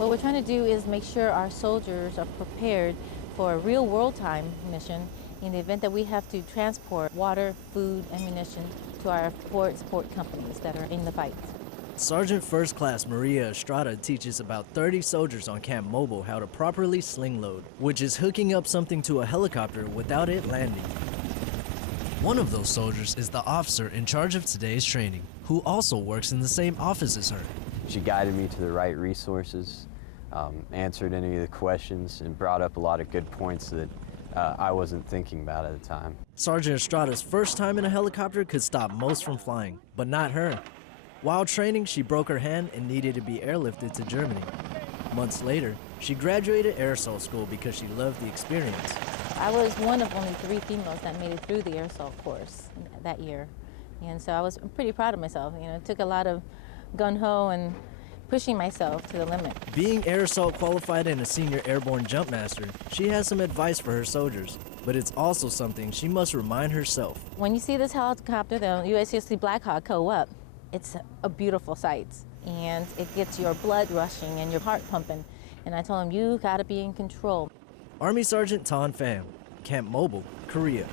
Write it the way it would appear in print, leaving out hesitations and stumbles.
What we're trying to do is make sure our soldiers are prepared for a real world time mission in the event that we have to transport water, food, ammunition to our forward support companies that are in the fight. Sergeant First Class Maria Estrada teaches about 30 soldiers on Camp Mobile how to properly sling load, which is hooking up something to a helicopter without it landing. One of those soldiers is the officer in charge of today's training, who also works in the same office as her. She guided me to the right resources, answered any of the questions, and brought up a lot of good points that I wasn't thinking about at the time. Sergeant Estrada's first time in a helicopter could stop most from flying, but not her. While training, she broke her hand and needed to be airlifted to Germany. Months later, she graduated air assault school because she loved the experience. I was one of only 3 females that made it through the air assault course that year. And so I was pretty proud of myself. You know, it took a lot of gung-ho and pushing myself to the limit. Being air assault qualified and a senior airborne jump master, she has some advice for her soldiers, but it's also something she must remind herself. When you see this helicopter, the USCSC Black Hawk, go up, it's a beautiful sight, and it gets your blood rushing and your heart pumping. And I told him, you gotta be in control. Army Sergeant Thanh Pham, Camp Mobile, Korea.